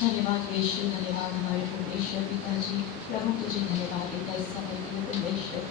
धन्यवाद यीशु, धन्यवाद हमारे परमेश्वर पिताजी। प्रभु तुझे धन्यवाद देता इस समय के लिए परमेश्वर,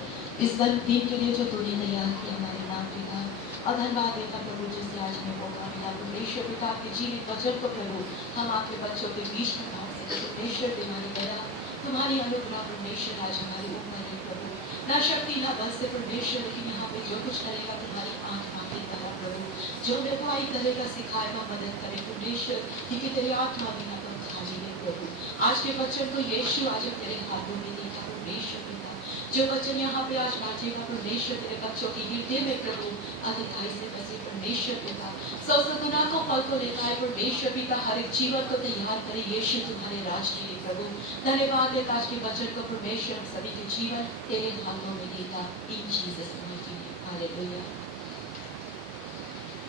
इस दिन के लिए जो तूने तैयार किया हमारे नाम पिता। और धन्यवाद देता प्रभु जिससे आज हमें मौका मिला परमेश्वर पिता आपके जीवित वचन को प्रभु हम आपके बच्चों के बीच में पहुंच सके। परमेश्वर तुम्हारी दया, तुम्हारी अनुग्रह परमेश्वर आज हमारी ऊपर है प्रभु। ना शक्ति ना बल से परमेश्वर, लेकिन यहाँ पे जो कुछ करेगा तुम्हारी आत्मा की तरह प्रभु। जो निभाई करेगा सिखाएगा मदद करे परमेश्वर, क्योंकि तेरी आत्मा बिना तुम खाली है प्रभु। आज के वचन को यीशु आज हम तेरे हाथों में देता परमेश्वर पिता। जो वचन यहाँ पे आज बांटेगा परमेश्वर तेरे बच्चों की हृदय में प्रभु अधिकाई से बसे परमेश्वर पिता। सौ गुना को फल को लेता है परमेश्वर पिता, हर एक जीवन को तैयार करे यीशु तुम्हारे राज के लिए प्रभु। धन्यवाद देता आज के वचन को परमेश्वर सभी के जीवन तेरे हाथों में देता इन जीसस नेम। हालेलुया।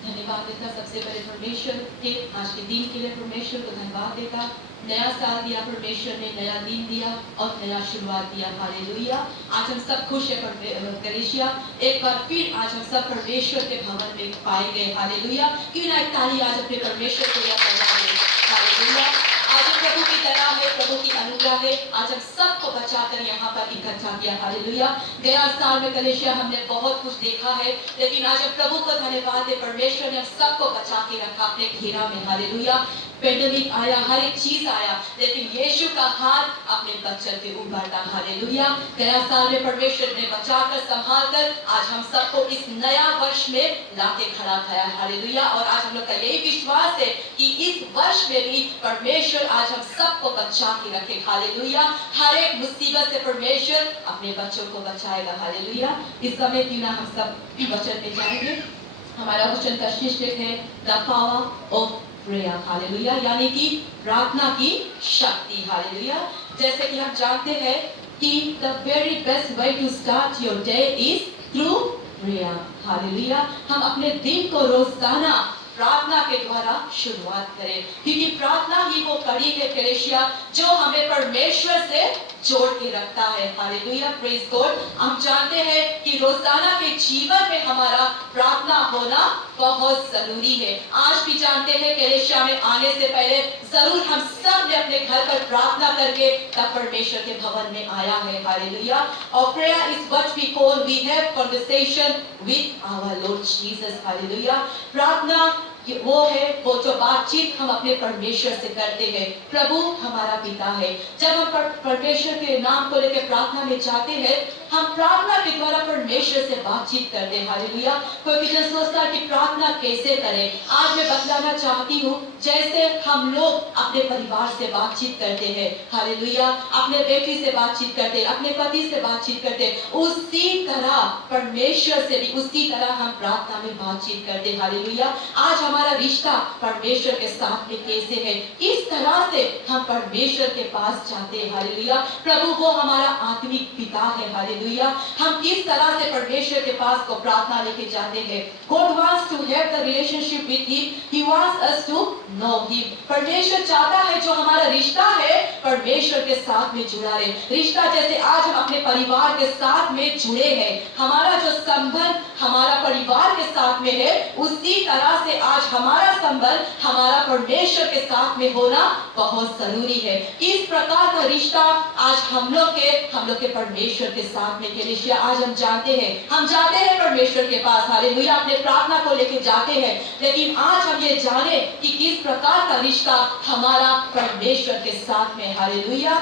धन्यवाद देता सबसे पहले परमेश्वर के आज के दिन के लिए परमेश्वर को धन्यवाद देता। नया साल दिया परमेश्वर ने, नया दिन दिया और नया शुरुआत दिया। हालेलुया। आज हम सब खुश है गलेशिया, एक बार फिर आज हम सब परमेश्वर के भवन में पाए गए। हालेलुया। क्यों ना एक ताली आज अपने परमेश्वर को यह करवा दे। हालेलुया। आज प्रभु की दया है, प्रभु की अनुग्रह है, आज हम सबको बचाकर यहाँ पर इकट्ठा किया। हालेलुया। गया साल में गलेशिया हमने बहुत कुछ देखा है, लेकिन आज हम प्रभु को धन्यवाद दे, परमेश्वर ने हम सबको बचा के रखा अपने घेरा में। हालेलुया। पेंडेमिक आया, हर एक चीज आया, लेकिन यीशु का हाथ अपने बच्चों के ऊपर था। हालेलुया। गया साल में परमेश्वर ने बचाकर संभाल कर आज हम सबको इस नया वर्ष में लाके खड़ा किया। हालेलुया। और आज हम लोग का यही विश्वास है कि इस वर्ष में भी परमेश्वर आज हम सबको बचा के रखे। हालेलुया। हर एक मुसीबत से परमेश्वर अपने बच्चों को बचाएगा। हालेलुया। इस समय क्यों ना हम सब वचन में जाएंगे। हमारा वचन का शीर्षक है the power of prayer. Hallelujah. यानी कि प्रार्थना की शक्ति। हालेलुया। जैसे कि हम जानते हैं कि the very best way to start your day is through prayer. Hallelujah. हम अपने दिन को रोजाना प्रार्थना के द्वारा शुरुआत करें, क्योंकि प्रार्थना ही वो कड़ी है कलेशिया जो हमें परमेश्वर से जोड़ के रखता है। हालेलुया। Praise God. हम जानते हैं कि रोजाना के जीवन में हमारा प्रार्थना होना बहुत जरूरी है। आज भी जानते हैं कलेशिया में आने से पहले जरूर हम सब ने अपने घर पर प्रार्थना करके तब परमेश्वर के भवन में आया है। हालेलुया। और prayer is what we call we have conversation with our Lord Jesus. Hallelujah. प्रार्थना वो है, वो जो बातचीत हम अपने परमेश्वर से करते हैं। प्रभु हमारा पिता है। जब हम परमेश्वर के नाम को लेकर प्रार्थना में जाते हैं, हम प्रार्थना के द्वारा परमेश्वर से बातचीत करते हैं। हालेलुया। कोई किसी सोचता है कि प्रार्थना कैसे करें। आज मैं बतलाना चाहती हूँ, जैसे हम लोग अपने परिवार से बातचीत करते हैं। हालेलुया। अपने बेटी से बातचीत करते हैं, अपने पति से बातचीत करते हैं, उसी तरह परमेश्वर से भी उसी तरह हम प्रार्थना में बातचीत करते हैं। हालेलुया। आज हमारा रिश्ता परमेश्वर के साथ में कैसे है, किस तरह से हम परमेश्वर के पास जाते हैं। हालेलुया। प्रभु वो हमारा आत्मिक पिता है। हालेलुया। हम किस तरह से परमेश्वर के पास को प्रार्थना लेके जाते हैं। God wants to have the relationship with him. He wants us to know him. परमेश्वर चाहता है जो हमारा रिश्ता है परमेश्वर के साथ में जुड़ा रहे। रिश्ता जैसे आज हम अपने परिवार के साथ में जुड़े हैं, हमारा जो संबंध हमारा परिवार के साथ में है, उसी तरह से आज हमारा संबंध हमारा परमेश्वर के साथ में होना बहुत जरूरी है। इस प्रकार का रिश्ता आज हम लोग के परमेश्वर के साथ में कलीसिया आज हम जानते हैं, हम जाते हैं परमेश्वर के पास। हालेलुया। अपने प्रार्थना को लेके जाते हैं, लेकिन आज हम ये जाने कि किस प्रकार का रिश्ता हमारा परमेश्वर के साथ में। हालेलुया।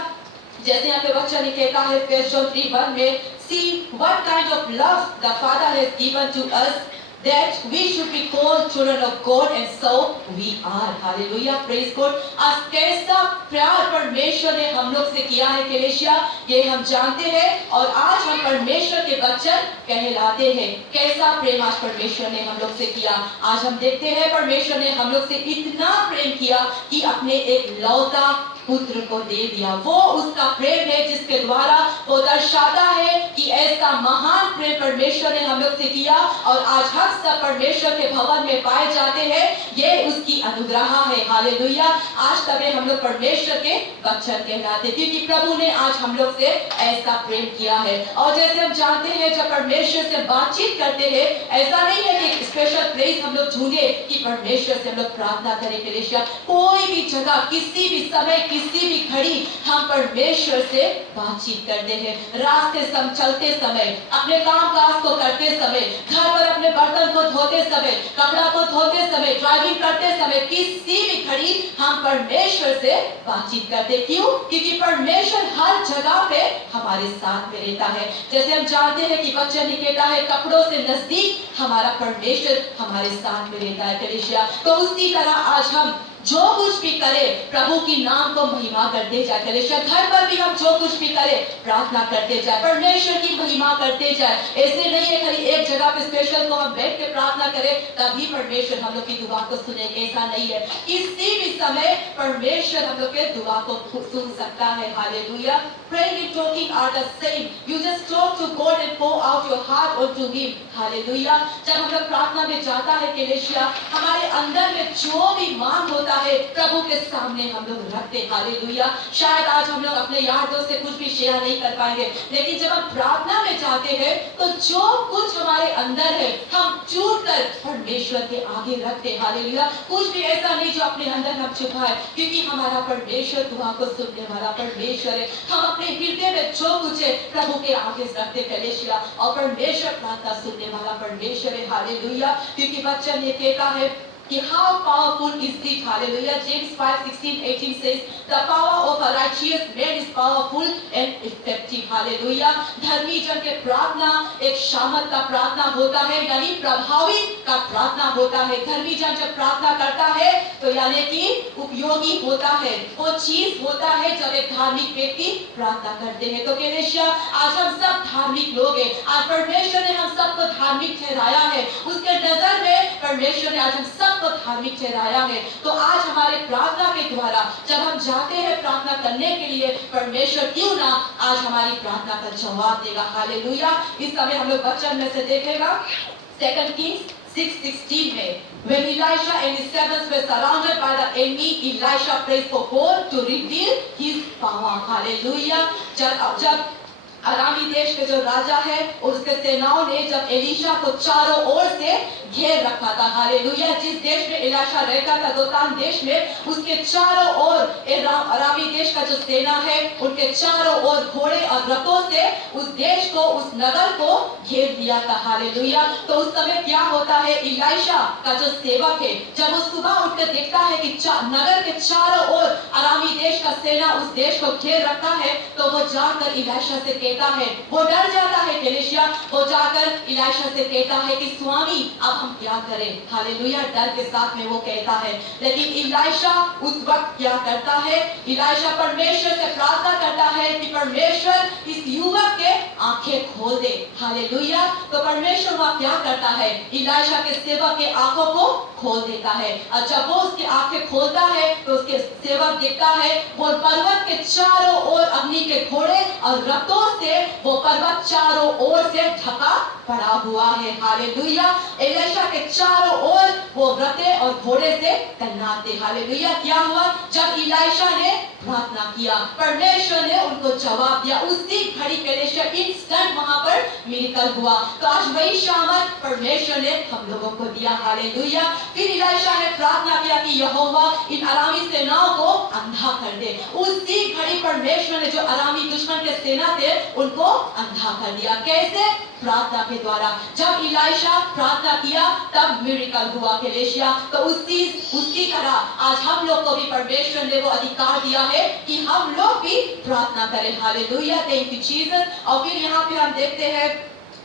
जैसे यहाँ पे वचन कहता है 1 John 3:1 में, see what kind of love the Father has given to us that we should be called children of God, and so we are. Hallelujah. Praise God. आज कैसा प्यार परमेश्वर ने हम लोग से किया है कलीसिया, ये हम जानते हैं और आज हम परमेश्वर के बच्चन कहलाते हैं। कैसा प्रेम आज परमेश्वर ने हम लोग से किया। आज हम देखते हैं परमेश्वर ने हम लोग से इतना प्रेम किया कि अपने एक लौता पुत्र को दे दिया। वो उसका प्रेम है जिसके द्वारा वो दर्शाता है कि ऐसा महान प्रेम परमेश्वर ने हम लोग से किया और आज हम हम सब परमेश्वर के भवन में पाए जाते हैं, ये उसकी अनुग्रह है। हालेलुया। आज तबे हम लोग परमेश्वर के बच्चे कहलाते, क्योंकि प्रभु ने आज हम लोग से ऐसा प्रेम किया है। और जैसे हम जानते हैं जब परमेश्वर से बातचीत करते हैं, ऐसा नहीं है कि स्पेशल प्लेस हम लोग ढूंढे कि परमेश्वर से हम लोग प्रार्थना करें। कलीसिया कोई भी जगह, किसी भी समय, किसी भी घड़ी हम परमेश्वर से बातचीत करते हैं। रास्ते सम चलते समय, अपने काम काज को करते समय, घर पर अपने बर्तन को धोते समय, कपड़ा को धोते समय, ड्राइविंग करते समय, किसी भी घड़ी हम परमेश्वर से बातचीत करते। क्यों? क्योंकि परमेश्वर हर जगह पे हमारे साथ में रहता है। जैसे हम जानते हैं कि वचन ये कहता है कपड़ों से नजदीक हमारा परमेश्वर हमारे साथ में रहता है। कलीसिया तो उसी तरह आज हम जो कुछ भी करें प्रभु की नाम को महिमा करते जाए। कलीसिया घर पर भी हम जो कुछ भी करें प्रार्थना करते जाए, परमेश्वर की महिमा करते जाए। ऐसे नहीं है खाली एक जगह पे स्पेशल को हम बैठ के प्रार्थना करें तभी परमेश्वर हम लोग की दुआ को सुने, ऐसा नहीं है। किसी भी समय परमेश्वर हम लोग के दुआ को सुन सकता है। Hallelujah. Praying and talking are the same. You just talk to God and pour out your heart onto Him. Hallelujah. जब हम लोग प्रार्थना में जाता है कलीसिया, हमारे अंदर में जो भी मांग होता है प्रभु के सामने हम लोग रखते। हालेलुया। शायद आज हम लोग अपने यार दोस्त से कुछ भी शेयर नहीं कर पाएंगे, लेकिन जब हम प्रार्थना में जाते हैं तो जो कुछ हमारे अंदर है हम चूट कर परमेश्वर के आगे रखते। हालेलुया। कुछ भी ऐसा नहीं जो अपने अंदर हम छुपाए, क्योंकि हमारा परमेश्वर दुआ को सुनने वाला परमेश्वर है। हम अपने हृदय में जो कुछ है प्रभु के आगे रखते कलीसिया, और परमेश्वर प्रार्थना सुनने वाला परमेश्वर है। हालेलुया। क्योंकि वचन ये कहता है कि how powerful is it. Hallelujah. James 5:16-18 says the power of a righteous man is powerful and effective. Hallelujah. धर्मी जन के प्रार्थना एक शामत का प्रार्थना होता है, यानी प्रभावी का प्रार्थना होता है। धर्मी जन जब प्रार्थना करता है तो यानी कि उपयोगी होता है, वो चीज होता है जब एक धार्मिक व्यक्ति प्रार्थना करते हैं। तो कलीसिया आज हम सब धार्मिक लोग हैं। आज परमेश्वर ने हम सबको धार्मिक ठहराया है, उसके नजर में परमेश्वर ने आज हम सब को धार्मिक ठहराया है। तो आज हमारे प्रार्थना के द्वारा जब हम जाते हैं प्रार्थना करने के लिए, परमेश्वर क्यों ना आज हमारी प्रार्थना का जवाब देगा। हालेलुया। इस समय हम लोग वचन में से देखेगा 2 Kings 6:16 में, when Elisha and his servants were surrounded by the enemy, Elisha prayed for God to reveal his power. Hallelujah. जब अरामी देश के जो राजा है और उसके सेनाओं ने जब एलीशा को चारों ओर से घेर रखा था। हालेलुया। जिस देश में एलीशा रहता था, दोतान देश में, उसके चारों ओर अरामी देश का जो सेना है उनके चारों ओर घोड़े और रथों से उस देश को, उस नगर को घेर दिया था। हालेलुया। तो उस समय क्या होता है, एलीशा का जो सेवक है जब वो सुबह उठकर देखता है कि नगर के चारों ओर अरामी देश का सेना उस देश को घेर रखा है, तो वो जाकर एलीशा से कहता है, वो डर जाता है कलीसिया, वो जाकर एलीशा से कहता है कि स्वामी अब हम क्या करें। हालेलुया। डर के साथ में वो कहता है, लेकिन एलीशा उस वक्त क्या करता है, एलीशा परमेश्वर से प्रार्थना करता है कि परमेश्वर इस युवक के आंखें खोल दे। हालेलुया। तो परमेश्वर वह क्या करता है, एलीशा के सेवक के आंखों को खोल देता है, और जब वो उसकी आंखें खोलता है तो उसके सेवक देखता है वो पर्वत के चारों ओर अग्नि के घोड़े और रथों से वो पर्वत चारों ओर से ढका पड़ा हुआ है। हालेलुया। एलीशा के चारों ओर वो रथे और घोड़े से तैनात थे। हालेलुया। क्या हुआ, जब एलीशा ने प्रार्थना किया परमेश्वर ने उनको जवाब दिया, उसी घड़ी कलीसिया इंस्टेंट वहां पर मिरेकल हुआ। तो आज वही शामत परमेश्वर ने हम लोगों को दिया। हालेलुया। फिर एलीशा ने प्रार्थना किया कि यहोवा इन अरामी सेनाओं को अंधा कर दे। उसी घड़ी परमेश्वर ने जो अरामी दुश्मन के सेना थे उनको अंधा कर दिया। कैसे? प्रार्थना के द्वारा। जब एलीशा प्रार्थना किया तब मिरेकल हुआ कलीसिया। तो उसी तरह आज हम लोग को भी परमेश्वर ने वो अधिकार दिया है कि हम लोग भी प्रार्थना करें। हालेलुया। Thank you Jesus. और फिर यहाँ पे हम देखते हैं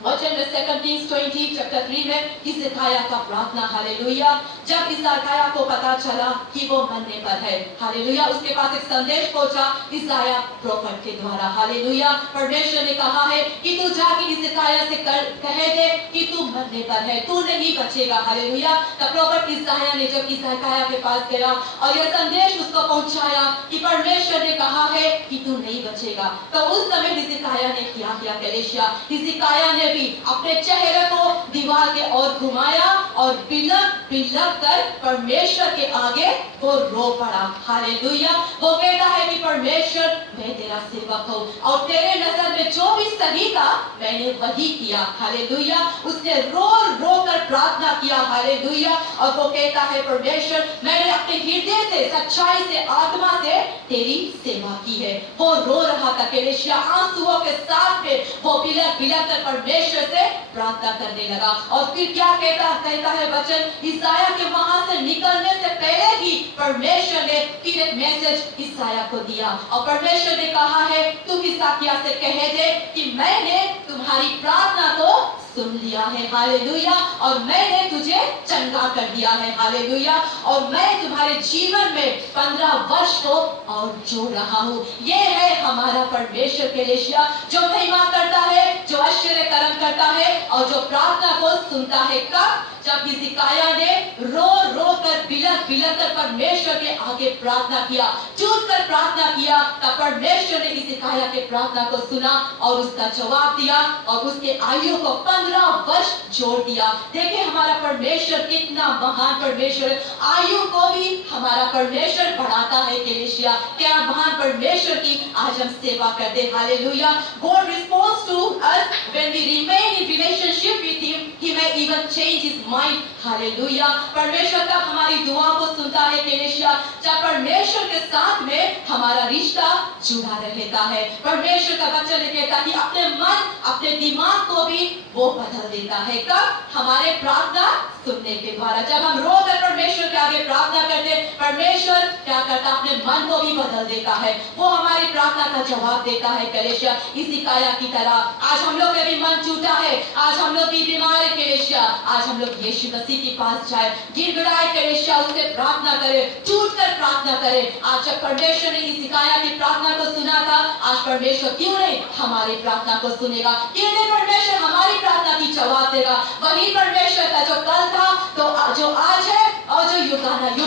वचन में 2 Kings 20 chapter 3 में हिजकिय्याह का प्रार्थना। हालेलुया। जब हिजकिय्याह को पता चला कि वो मरने पर है, हालेलुया, उसके पास एक संदेश पहुंचा इसाया प्रोफेट के द्वारा। हालेलुया। परमेश्वर ने कहा है कि तू जाके हिजकिय्याह से कह दे कि तू मरने पर है, तू नहीं बचेगा। हालेलुया। तब प्रोफेट इसाया ने जब हिजकिय्याह के पास गया और यह संदेश उसको पहुंचाया कि परमेश्वर ने कहा है कि तू नहीं बचेगा, तो उस समय हिजकिय्याह ने क्या किया कलीसिया, हिजकिय्याह ने भी अपने चेहरे को दीवार के ओर घुमाया और बिलक बिलक कर परमेश्वर के आगे वो रो पड़ा। हालेलुया। वो कहता है कि परमेश्वर मैं तेरा सेवक हूँ और तेरे नजर में जो भी सही था मैंने वही किया। हालेलुया। उसने रो रो कर प्रार्थना किया। हालेलुया। और वो कहता है परमेश्वर मैंने अपने हृदय से सच्चाई से आत्मा से तेरी सेवा की है। वो रो रहा था कलीसिया, आंसुओं के साथ में वो बिलक बिलक कर परमेश्वर से प्रार्थना करने लगा। और फिर क्या कहता है वचन, इसाया के वहां से निकलने से पहले ही परमेश्वर ने फिर एक मैसेज इसाया को दिया और परमेश्वर ने कहा है तुम हिजकिय्याह से कह दे कि मैंने तुम्हारी प्रार्थना को सुन लिया है। हालेलुया। और मैंने तुझे चंगा कर दिया है। हालेलुया। और मैं तुम्हारे जीवन में 15 वर्ष को और जोड़ रहा हूँ। ये है हमारा परमेश्वर कलीसिया, जो महिमा करता है, जो आश्चर्य कर्म करता है और जो प्रार्थना को सुनता है। कब? जब हिजकिय्याह ने रो रो कर बिलक बिलक कर परमेश्वर के आगे प्रार्थना किया, टूट कर प्रार्थना किया, तब परमेश्वर ने हिजकिय्याह के प्रार्थना को सुना और उसका जवाब दिया और उसके आयु को 15 वर्ष जोड़ दिया। देखिए हमारा परमेश्वर कितना महान परमेश्वर है। आयु को भी हमारा परमेश्वर बढ़ाता है कलीसिया। क्या महान परमेश्वर की आज हम सेवा करते हैं। Hallelujah. God responds to us when we remain in relationship with him. He may even change his mind. Hallelujah. परमेश्वर तब हमारी दुआओं को सुनता है कलीसिया जब परमेश्वर के साथ में हमारा रिश्ता जुड़ा रहता है। परमेश्वर का वचन कहता है कि अपने मन अपने दिमाग को भी वो बदल देता है। कब? हमारे प्रार्थना सुनने के द्वारा। जब हम रो कर परमेश्वर के आगे प्रार्थना करते हैं, परमेश्वर क्या करता है? अपने मन को भी बदल देता है। वो हमारी प्रार्थना का जवाब देता है कलीसिया, हिजकिय्याह की तरह। आज हम लोग का भी मन टूटा है, आज हम लोग भी बीमार है कलीसिया। आज हम लोग यीशु मसीह के पास जाए, गिड़गिड़ाए कलीसिया, उससे प्रार्थना करे, टूट कर प्रार्थना करे। आज जब परमेश्वर ने हिजकिय्याह की प्रार्थना को सुना था, आज परमेश्वर क्यों नहीं हमारी प्रार्थना को सुनेगा? क्यों नहीं परमेश्वर हमारी प्रार्थना की जवाब देगा? वही परमेश्वर का जो कल था, तो जो आज है और जो युग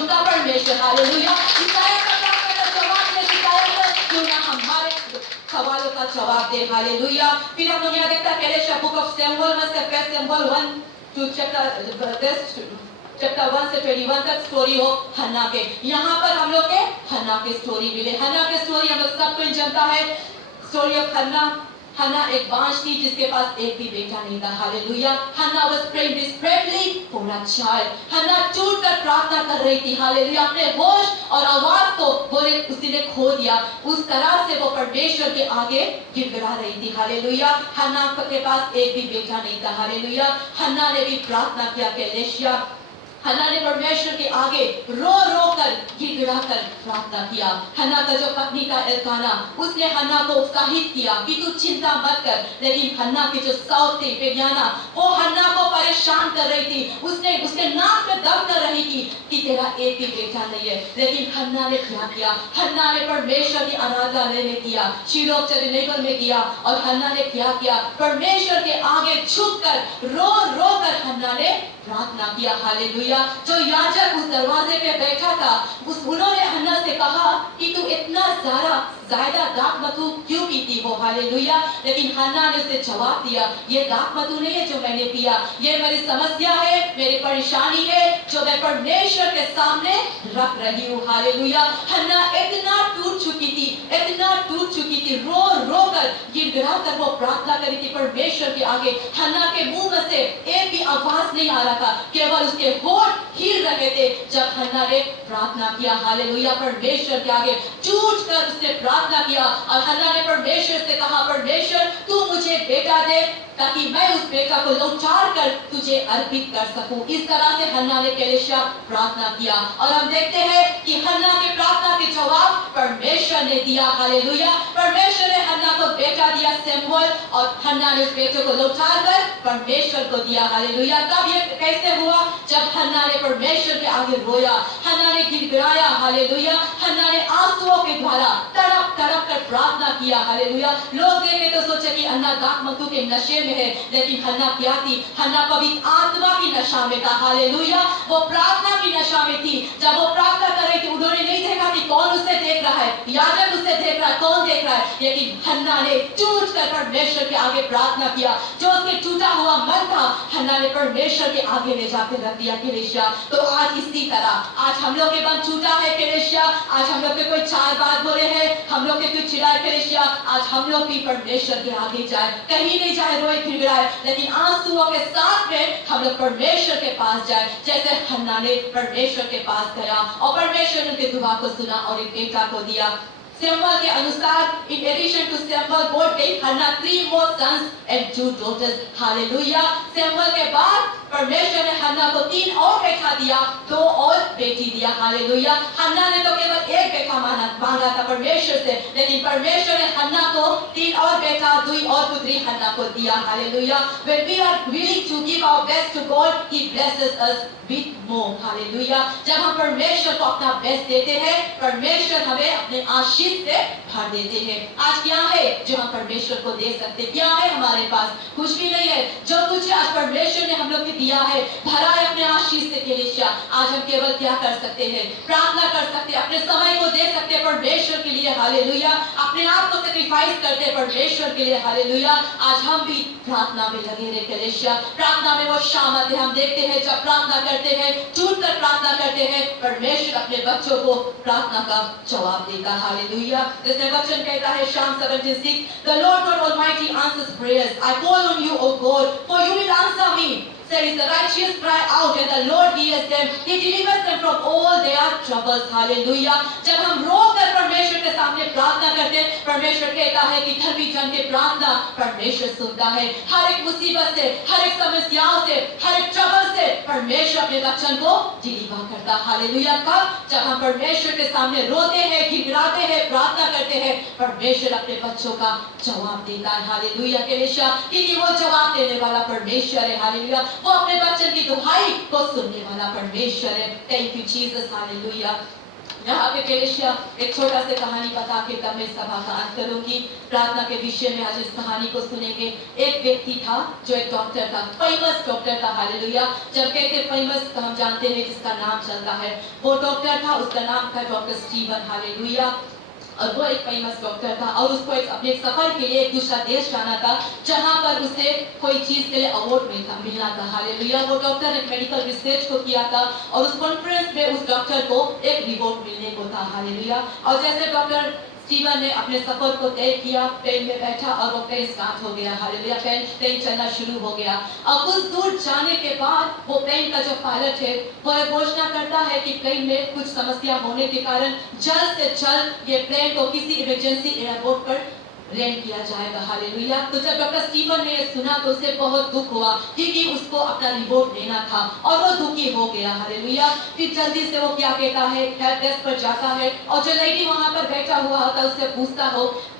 का परमेश्वर। हालेलुया। हिजकिय्याह का प्रार्थना का जवाब दे, हिजकिय्याह क्यों ना हमारे सवालों का जवाब दे। हालेलुया। फिर हम लोग यहाँ देखता है कलीसिया बुक ऑफ सैमुअल में से फर्स्ट सैमुअल 1 to चैप्टर 1 से 21 तक स्टोरी हो हन्ना के। यहाँ पर हम लोग के हन्ना की स्टोरी मिले। हन्ना की स्टोरी हम लोग सबको जानता है। स्टोरी ऑफ हन्ना। हन्ना एक बांझ थी जिसके पास एक भी बेटा नहीं था। Hallelujah. Hannah was praying desperately for a child. Hannah टूट कर प्रार्थना कर रही थी। हालेलुया। अपने होश और आवाज को उसने खो दिया। उस तरह से वो परमेश्वर के आगे गिड़गिड़ा रही थी। हालेलुया। हन्ना के पास एक भी बेटा नहीं था। हालेलुया। हन्ना ने भी प्रार्थना किया कलीसिया। हन्ना ने परमेश्वर के आगे रो रो कर गिड़गिड़ा कर प्रार्थना किया। हन्ना का जो पत्नी था एल्काना, उसने हन्ना को उत्साहित किया कि तू चिंता मत कर। लेकिन हन्ना की जो साउथ थी पेनियाना, वो हन्ना को परेशान कर रही थी। उसने उसके नाक में दम कर रही थी कि तेरा एक भी बेटा नहीं है। लेकिन हन्ना ने क्या किया? हन्ना ने परमेश्वर की आराधना में किया, शीलो चरणों में किया। और हन्ना ने क्या किया? परमेश्वर के आगे झुककर रो रो कर हन्ना ने प्रार्थना किया। हालेलुया। जो याजक उस दरवाजे पे बैठा था, उन्होंने हन्ना से कहा कि तू इतना ज्यादा दाखमधु क्यों पीती हो? हालेलुया। लेकिन हन्ना ने उसे जवाब दिया, ये दाखमधु नहीं है जो मैंने पिया, ये मेरी समस्या है, मेरी परेशानी है जो मैं परमेश्वर के सामने रख रही हूँ। हालेलुया। हन्ना इतना टूट चुकी थी, रो रो कर गिड़गिड़ा कर वो प्रार्थना करी थी परमेश्वर के आगे। हन्ना के मुंह में से एक भी आवाज नहीं आ रहा था, केवल उसके होठ हिल रहे थे जब हन्ना ने प्रार्थना किया। हालेलुया। परमेश्वर के आगे टूट कर उसने प्रार्थना किया और हन्ना ने परमेश्वर से कहा, परमेश्वर तू मुझे बेटा दे ताकि मैं उस बेटा को लौटार कर तुझे अर्पित कर सकूं। इस तरह से हन्ना ने कलीसिया प्रार्थना किया और हम देखते हैं कि हन्ना की प्रार्थना के जवाब परमेश्वर ने दिया। हालेलुया। परमेश्वर ने हन्ना को बेटा दिया सैमुअल और हन्ना ने उस बेटे को लौटार कर परमेश्वर को दिया। हालेलुया। तब ये कैसे हुआ? जब हन्ना ने परमेश्वर के आगे रोया, हन्ना ने गिड़गिड़ाया। हालेलुया। हन्ना ने आंसुओं के द्वारा तड़प तड़प कर प्रार्थना किया। हालेलुया। लोग देखे तो सोचे कि हन्ना दाखमधु के नशे में है, लेकिन हन्ना क्या थी? हन्ना पवित्र आत्मा की नशा में था। हालेलुया। वो प्रार्थना की नशा में थी। जब वो प्रार्थना कर रही थी, उन्होंने नहीं देखा कि कौन उसे देख रहा है, है, याजक उसे देख रहा है, कौन देख रहा है? लेकिन हन्ना ने टूट कर परमेश्वर के आगे प्रार्थना किया। जो उसके टूटा हुआ मन था, हन्ना ने परमेश्वर के आगे ले जाकर रख दिया। कलीसिया, तो आज इसी तरह आज हम लोग के मन टूटा है। कलीसिया, आज हम लोग के कोई चार बात बोले हैं, हम लोग के कुछ चिल्लाए। कलीसिया, आज हम लोग भी परमेश्वर के आगे जाए, कहीं नहीं जाए रोए गिड़गिड़ाए, लेकिन आंसुओं के साथ में हम लोग परमेश्वर के पास जाए, जैसे हन्ना ने परमेश्वर के पास गया और परमेश्वर ने उनके दुआ को सुना और एक बेटा को दिया। सैमुअल के अनुसार, in addition to Samuel, God gave Hannah 3 more sons and 2 daughters. Hallelujah. Samuel के बाद परमेश्वर ने हन्ना को 3 और बेटा दिया, 2 और बेटी दिया। हालेलुया। हन्ना ने तो केवल एक बेटा मांगा था परमेश्वर से, लेकिन परमेश्वर ने हन्ना को 3 और बेटा, 2 और पुत्री हन्ना को दिया। Hallelujah. When we are willing to give our best to God, He blesses us with more. Hallelujah. जब हम परमेश्वर को अपना बेस्ट देते हैं, परमेश्वर हमें अपने आशीष से भर देते हैं। आज क्या है जो हम परमेश्वर को दे सकते? क्या है हमारे पास? कुछ भी नहीं है। जो कुछ आज परमेश्वर ने हम लोग को दिया है, भरा है अपने आशीष से। कलीसिया, आज हम केवल क्या कर सकते हैं? प्रार्थना कर सकते हैं, अपने समय को दे सकते हैं परमेश्वर के लिए। हालेलुया। अपने आप को सैक्रिफाइस करते हैं परमेश्वर के लिए। हालेलुया। आज हम भी प्रार्थना में लगे रहे। कलीसिया, प्रार्थना में वो शामिल है। हम देखते हैं जब प्रार्थना करते हैं, टूट कर प्रार्थना करते हैं, परमेश्वर अपने बच्चों को प्रार्थना का जवाब देगा। हालेलुया। जैसे वचन कहता है शाम 76, The Lord God Almighty answers prayers. I call on you, O God, for you will answer me. Says the righteous cry out and the Lord hears them. He delivers them from all their troubles. Hallelujah. जब हम रो कर परमेश्वर के सामने प्रार्थना करते हैं, परमेश्वर कहता है कि धर्मी जन की प्रार्थना परमेश्वर सुनता है। हर एक मुसीबत से, हर एक समस्याओं से, हर एक ट्रबल से परमेश्वर अपने वचन को डिलीवर करता है। हालेलुया। कब? जब हम परमेश्वर के सामने रोते हैं, गिड़गिड़ाते हैं, प्रार्थना करते हैं, परमेश्वर अपने बच्चों का जवाब देता है। हालेलुया। कलीसिया, क्योंकि वो जवाब देने वाला परमेश्वर है। हालेलुया। वो अपने बच्चन की दुहाई को सुनने वाला परमेश्वर है। Thank you Jesus. हालेलुया। यहाँ पे कलीसिया एक छोटा सा कहानी बता के तब मैं सभा का अंत करूंगी। प्रार्थना के विषय में आज इस कहानी को सुनेंगे। एक व्यक्ति था जो एक डॉक्टर था, फेमस डॉक्टर था। हालेलुया। जब कहते फेमस तो हम जानते हैं जिसका नाम चलता है। वो डॉक्टर था, उसका नाम था डॉक्टर स्टीवन। हालेलुया। और वो एक फेमस डॉक्टर था और उसको अपने सफर के लिए एक दूसरा देश जाना था, जहां पर उसे कोई चीज के लिए अवार्ड मिलना था। हालेलुया। वो डॉक्टर एक मेडिकल रिसर्च को किया था और उस कॉन्फ्रेंस में उस डॉक्टर को एक रिवॉर्ड मिलने को था। हालेलुया। और जैसे डॉक्टर स्टीवन ने अपने सफर को तय किया, प्लेन में बैठा और वो प्लेन स्टार्ट हो गया। हालेलुया। प्लेन चलना शुरू हो गया और कुछ दूर जाने के बाद वो प्लेन का जो पायलट है वो घोषणा करता है कि प्लेन में कुछ समस्या होने के कारण जल्द से जल्द ये प्लेन को किसी इमरजेंसी एयरपोर्ट पर लैंड किया जाएगा। हालेलुया। तो जब डॉक्टर स्टीवन ने सुना तो उसे बहुत दुख हुआ, क्योंकि उसको अपना रिपोर्ट लेना था और वो दुखी हो गया। हालेलुया। फिर जल्दी से वो क्या कहता है, हेल्प डेस्क पर जाता है और जो लेडी वहां पर बैठा हुआ होता है उससे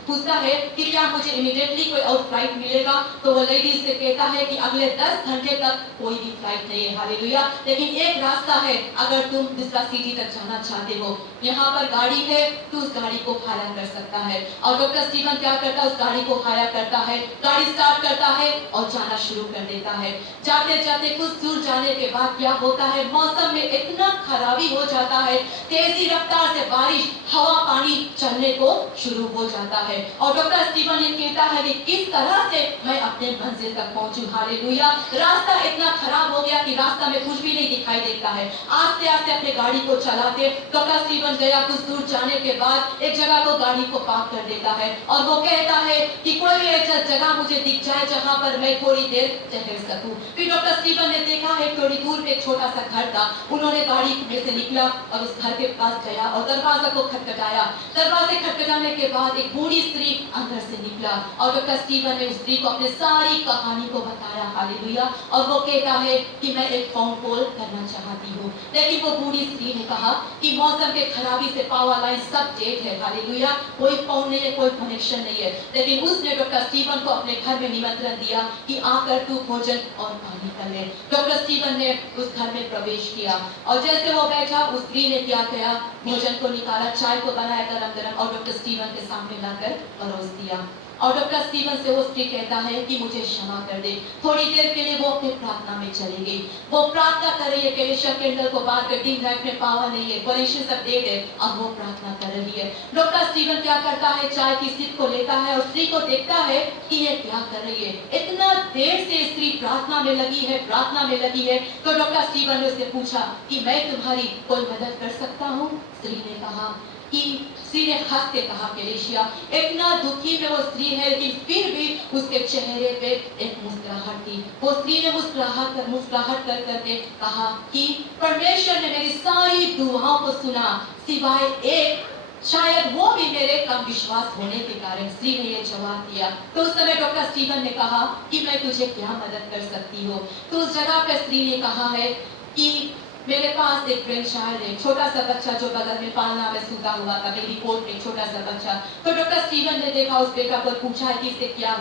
पूछता है कि क्या मुझे इमीडिएटली कोई और फ्लाइट मिलेगा? तो वो लेडी से कहता है कि अगले 10 घंटे तक कोई भी फ्लाइट नहीं है। हालेलुया। लेकिन एक रास्ता है, अगर तुम दूसरा सिटी तक जाना चाहते हो, यहाँ पर गाड़ी है, तो उस गाड़ी को हायर कर सकता है। और डॉक्टर स्टीवन क्या करता है, उस गाड़ी को हायर करता है, गाड़ी स्टार्ट करता है और जाना शुरू कर देता है। जाते जाते कुछ दूर जाने के बाद क्या होता है, मौसम में इतना खराबी हो जाता है, तेजी रफ्तार से बारिश, हवा पानी चलने को शुरू हो जाता है और डॉक्टर स्टीवन ये कहता है कि किस तरह से मैं अपने मंजिल तक पहुंचूं। हालेलुया। रास्ता इतना खराब हो गया कि रास्ता में कुछ भी नहीं दिखाई देता है। आस्ते आस्ते अपने गाड़ी को चलाते डॉक्टर स्टीवन गया, कुछ दूर जाने के बाद एक जगह को गाड़ी को पार्क कर देता है और वो कहता है कि कोई ऐसा जगह मुझे दिख जाए जहां पर मैं थोड़ी देर ठहर सकूं। फिर डॉक्टर स्टीवन ने देखा है थोड़ी दूर पे एक छोटा सा घर था। उन्होंने गाड़ी में से निकला और उस घर के पास गया और दरवाजा को खटखटाया। दरवाजे खटखटाने के बाद एक बूढ़ी स्त्री अंदर से निकला और डॉक्टर स्टीवन ने उस स्त्री को अपनी सारी कहानी को बताया। हालेलुया। और वो कहता है कि मैं एक फोन कॉल करना चाहती हूँ, लेकिन वो बूढ़ी स्त्री ने कहा कि मौसम के खराबी से पावर लाइन सब डेड है। हालेलुया। कोई फोन नहीं है, कोई कनेक्शन नहीं है, लेकिन उसने डॉक्टर स्टीवन को अपने घर में निमंत्रण दिया कि आकर तू भोजन और पानी कर ले। डॉक्टर स्टीवन ने उस घर में प्रवेश किया और जैसे वो बैठा, उस स्त्री ने क्या किया, भोजन को निकाला, चाय को बनाया गरम गरम और डॉक्टर स्टीवन के सामने लाकर परोस दिया। और डॉक्टर स्टीवन से वो स्त्री कहता है कि मुझे क्षमा कर दे। थोड़ी देर के लिए वो अपने प्रार्थना में चली गई। वो प्रार्थना कर रही है, कलीसिया कैंडल को बात कर, डिम लाइट में पावर नहीं है, कोलिशन सब डेड है, अब वो प्रार्थना कर रही है। डॉक्टर स्टीवन क्या करता है, चाय की सिप को लेता है और स्त्री को देखता है कि ये क्या कर रही है। इतना देर से स्त्री प्रार्थना में लगी है, प्रार्थना में लगी है। तो डॉक्टर स्टीवन ने उससे पूछा कि मैं तुम्हारी कोई मदद कर सकता हूँ। स्त्री ने कहा कि स्त्री ने हंस के कहा, कलीसिया इतना दुखी में वो स्त्री है, लेकिन फिर भी उसके चेहरे पे एक मुस्कुराहट थी। वो स्त्री ने मुस्कुराहट कर करके कहा कि परमेश्वर ने मेरी सारी दुआओं को सुना, सिवाय एक, शायद वो भी मेरे कम विश्वास होने के कारण। स्त्री ने ये जवाब दिया। तो उस समय डॉक्टर स्टीवन ने कहा कि मैं तुझे क्या मदद कर सकती हूँ। तो उस जगह पर स्त्री ने कहा है कि मेरे पास एक ग्रैंड चाइल्ड है, छोटा सा बच्चा जो बगल में पालना में सूता हुआ था, मेरी कोर्ट में छोटा सा बच्चा। तो डॉक्टर स्टीवन ने देखा उस बेटा को, पूछा है कि इससे क्या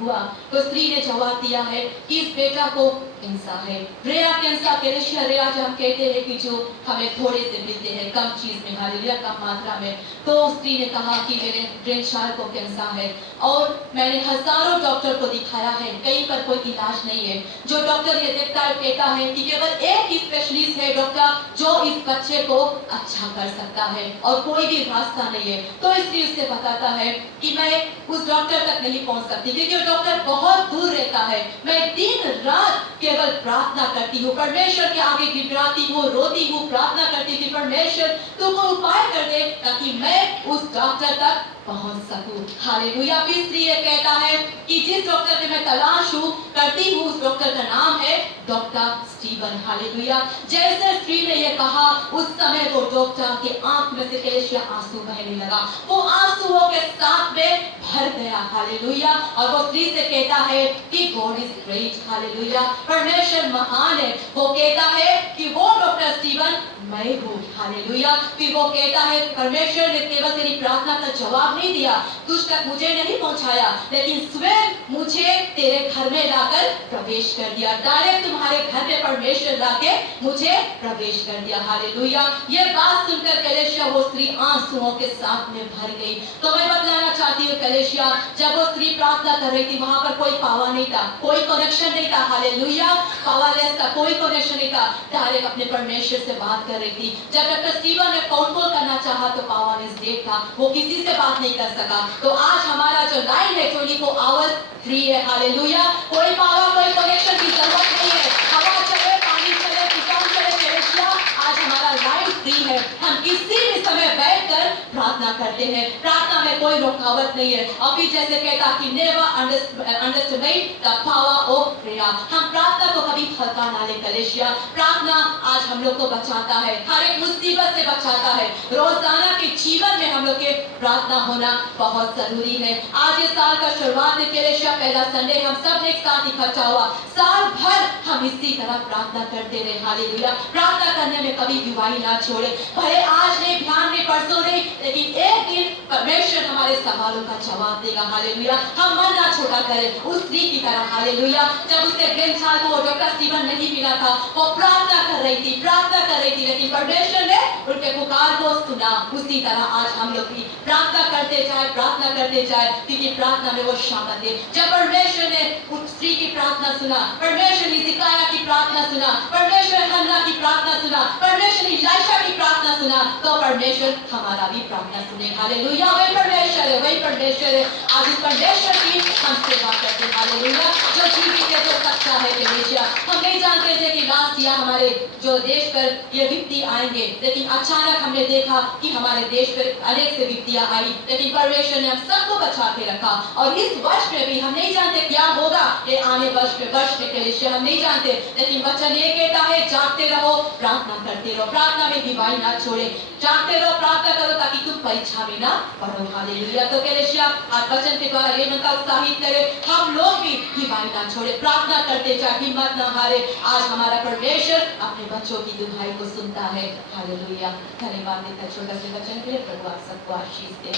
हुआ। तो स्त्री ने जवाब दिया है कि इस बेटा को कैंसर है, रेया कैंसर, कैल्शियम रेया जो हम कहते हैं कि जो हमें थोड़े से मिलते हैं, कम चीज में, हालेलुया, कम मात्रा में। तो स्त्री ने कहा कि मेरे ग्रैंडचाइल्ड को कैंसर है और मैंने हजारों डॉक्टर को दिखाया है, कहीं पर कोई इलाज नहीं है। जो डॉक्टर ये देखता है कहता है कि केवल एक ही स्पेशलिस्ट है डॉक्टर जो इस बच्चे को अच्छा कर सकता है और कोई भी रास्ता नहीं है। तो स्त्री उससे बताता है कि मैं उस डॉक्टर तक नहीं पहुंच सकती क्योंकि वो डॉक्टर बहुत दूर रहता है। मैं दिन रात केवल प्रार्थना करती हूँ, परमेश्वर के आगे गिड़गिड़ाती हूँ, रोती हूँ, प्रार्थना करती थी, परमेश्वर तू को उपाय कर दे ताकि मैं उस डॉक्टर तक पहुंच सकूं। हालेलुया। फिर स्त्री ये कहता है कि जिस डॉक्टर की मैं तलाश हूँ करती हूँ, उस डॉक्टर का नाम है डॉक्टर स्टीवन। हालेलुया। जैसे स्त्री ने ये कहा, उस समय वो डॉक्टर के आंख में से कलेशिया आंसू बहने लगा, वो आंसुओं के साथ में भर गया। हालेलुया। और वो स्त्री से कहता है कि गॉड इज ग्रेट। हालेलुया। परमेश्वर महान है। वो कहता है कि वो डॉक्टर स्टीवन मैं हूँ। हालेलुया। फिर वो कहता है परमेश्वर ने केवल तेरी प्रार्थना का जवाब नहीं दिया, तुझ तक मुझे नहीं पहुंचाया, लेकिन स्वयं मुझे तेरे घर में लाकर प्रवेश कर दिया। डायरेक्ट तुम्हारे घर में परमेश्वर लाके मुझे प्रवेश कर दिया। हालेलुया। ये बात सुनकर कलेशिया वो स्त्री आंसुओं के साथ में भर गई। तो मैं बतलाना चाहती हूँ कलेशिया, जब वो स्त्री प्रार्थना कर रही थी वहां पर कोई पावर नहीं था, कोई कनेक्शन नहीं था। हालेलुया। पावरलेस था, कोई कनेक्शन नहीं था, डायरेक्ट अपने परमेश्वर से बात कर रही थी। जब डॉक्टर स्टीवन ने कॉल करना चाहा तो पावरलेस डेट था, वो किसी से बात नहीं कर सका। तो आज हमारा जो लाइन है 24 आवर्स फ्री है। हालेलुया। कोई पावर, कोई कनेक्शन की जरूरत नहीं है। हवा चले, पानी चले, तूफान चले, कलेशिया, आज हमारा लाइन फ्री है। हम किसी भी समय बैठकर प्रार्थना करते हैं, प्रार्थना में कोई रुकावट नहीं है। अभी जैसे कहता कि never underestimate the power of prayer. हम प्रार्थना को कभी हल्का ना ले कलेशिया। प्रार्थना आज हम लोग को बचाता है, हर एक मुसीबत से बचाता है। रोजाना के जीवन में हम लोग के प्रार्थना होना बहुत जरूरी है। आज इस साल का शुरुआत है कलेशिया, पहला संडे हम सब एक साथ इकट्ठा हुआ। साल भर हम इसी तरह प्रार्थना करते रहे। हालेलुया। प्रार्थना करने में कभी युवाई ना छोड़े, भले आज नहीं, ध्यान में, परसों नहीं, लेकिन एक दिन परमेश्वर हमारे सवालों का जवाब देगा। हालेलुया। हम मन ना छोटा करें उस स्त्री की तरह। हालेलुया। जब उसके ग्रैंडचाइल्ड को डॉक्टर स्टीवन नहीं मिला था, वो प्रार्थना कर रही थी, प्रार्थना कर रही थी, लेकिन परमेश्वर ने उनके पुकार को सुना। उसी तरह आज हम लोग भी प्रार्थना करते जाए, प्रार्थना करते जाए, क्योंकि प्रार्थना में वो शामत है। जब परमेश्वर ने उस स्त्री की प्रार्थना सुना, परमेश्वर ने हिजकिय्याह की प्रार्थना सुना, परमेश्वर हन्ना की प्रार्थना सुना, परमेश्वर ने इलाइशा की प्रार्थना सुना, तो परमेश्वर हमारा भी प्रार्थना सुने। हालेलुया। वही परमेश्वर है, वही परमेश्वर है। आज इस परमेश्वर की हम सेवा करते हैं। हालेलुया। जो जीवित है, जो सच्चा है कलेशिया। हम नहीं जानते थे कि लास्ट ईयर हमारे जो देश पर ये विपत्ति आएंगे, लेकिन अचानक हमने देखा कि हमारे देश पर अनेक से विपत्तियां आई, लेकिन परमेश्वर ने हम सबको बचा के रखा। और इस वर्ष में भी हम नहीं जानते क्या होगा, ये आने वर्ष में कलेशिया हम नहीं जानते, लेकिन वचन ये कहता है जागते रहो, प्रार्थना करते रहो, प्रार्थना में दिवाई ना छोड़े, जागते रहो, प्रार्थना करो ताकि तुम परीक्षा में ना पढ़ो। हालेलुया। तो कलेशिया आज वचन के द्वारा ये मनता उत्साहित करे, हम लोग भी दिवाई ना छोड़े, प्रार्थना करते जाए, हिम्मत ना हारे। आज हमारा परमेश्वर अपने बच्चों की दुहाई को सुनता है। हालेलुया। धन्यवाद देता छोटा से वचन के लिए। प्रभु आप सबको आशीष दे।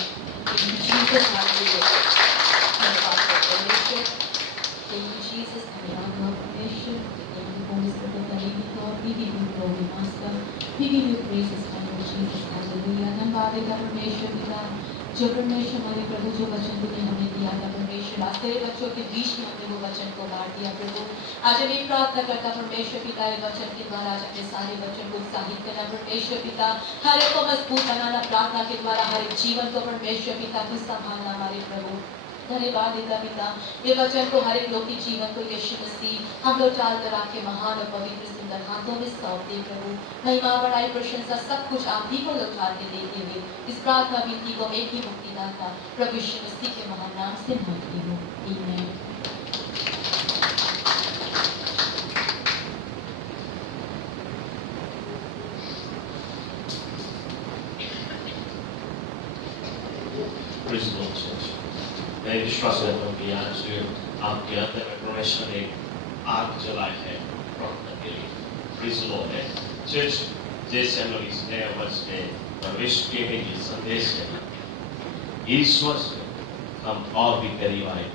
Jesus hallelujah. धन्यवाद परमेश्वर। Thank you Jesus. धन्यवाद परमेश्वर। Thank you Holy Spirit of the living God. We give you glory Master. We give you praise. Jesus hallelujah. धन्यवाद देता परमेश्वर पिता, जो परमेश्वर हमारे प्रभु जो वचन तूने हमें दिया था परमेश्वर, आज तेरे बच्चों के बीच में हमने वो वचन को बांट दिया प्रभु। आज हम एक प्रार्थना करता परमेश्वर पिता, ये वचन के द्वारा आज अपने सारे बच्चों को उत्साहित करना परमेश्वर पिता, हर एक को मजबूत बनाना प्रार्थना के द्वारा, हर एक जीवन को परमेश्वर पिता तू संभालना हमारे प्रभु। धन्यवाद देता पिता, ये वचन को हर एक लोग के जीवन को यीशु मसीह हम लोग डाल कर आपके महान और पवित्र सुंदर हाथों में सौंप दे प्रभु। महिमा बड़ाई प्रशंसा सब कुछ आप ही को लौटा के देते हुए इस प्रार्थना विनती को एक ही मुक्तिदाता प्रभु यीशु मसीह के महान नाम से मांगती हूँ, आमीन। Praise the Lord, church. मैं विश्वास करता हूँ कि आज आपके अंदर में परमेश्वर ने आग जलाई है प्रार्थना के लिए। Praise the Lord है। चर्च, जैसे हम लोग इस नए वर्ष में प्रवेश किए हैं, ये संदेश है, इस वर्ष में हम और भी करीब आए।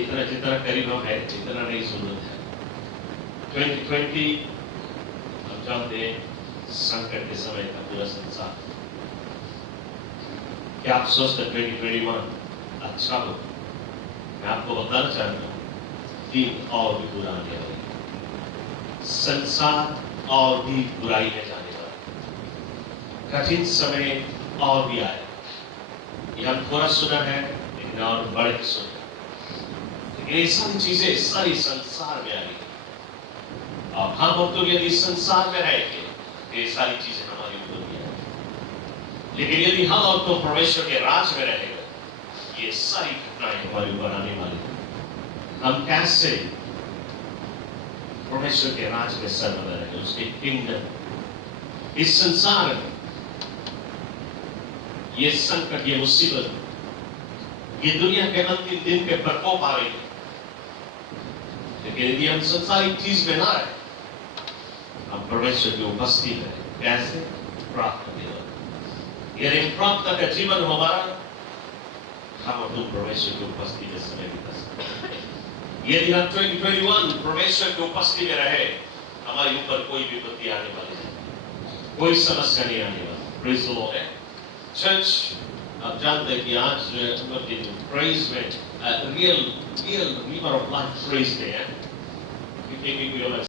इतना जितना करीब हम है, इतना नहीं जरूरत है। 2020 हम जानते हैं संकट के समय का पूरा संसार। क्या आप सोचते 2021 अच्छा हो? मैं आपको बताना चाहता हूँ दिन और भी बुरा आने वाला, संसार और भी बुराई में जाने वाला, कठिन समय और भी आए। ये हम थोड़ा सुना है लेकिन और बढ़ के सुना, लेकिन ये सारी चीजें सारी संसार में आई और हम तो यदि संसार में रहेंगे ये सारी चीजें हमारी ऊपर भी आएंगी, लेकिन यदि हम और तो परमेश्वर के राज में रहेगा ये सारी घटनाएं हमारे ऊपर आने वाली हैं। हम कैसे परमेश्वर के राज में सर्व रहेंगे, उसके किंगडम। इस संसार में ये संकट, ये मुसीबत, ये दुनिया के अंतिम दिन के प्रकोप आ रही है, लेकिन यदि हम संसारिक चीज में ना रहे, हम परमेश्वर की उपस्थिति में कैसे प्रार्थना करें। यदि प्रार्थना का जीवन हमारा, हम और तुम परमेश्वर की उपस्थिति में समय बिता सकते हैं। यदि हम 2021 परमेश्वर की उपस्थिति में रहे, हमारे ऊपर कोई विपत्ति आने वाली नहीं, कोई समस्या नहीं आने वाली। प्रेज द लॉर्ड है। चर्च, आप जानते हैं कि आज हम लोग के प्रेज में real river of life praise day है, क्योंकि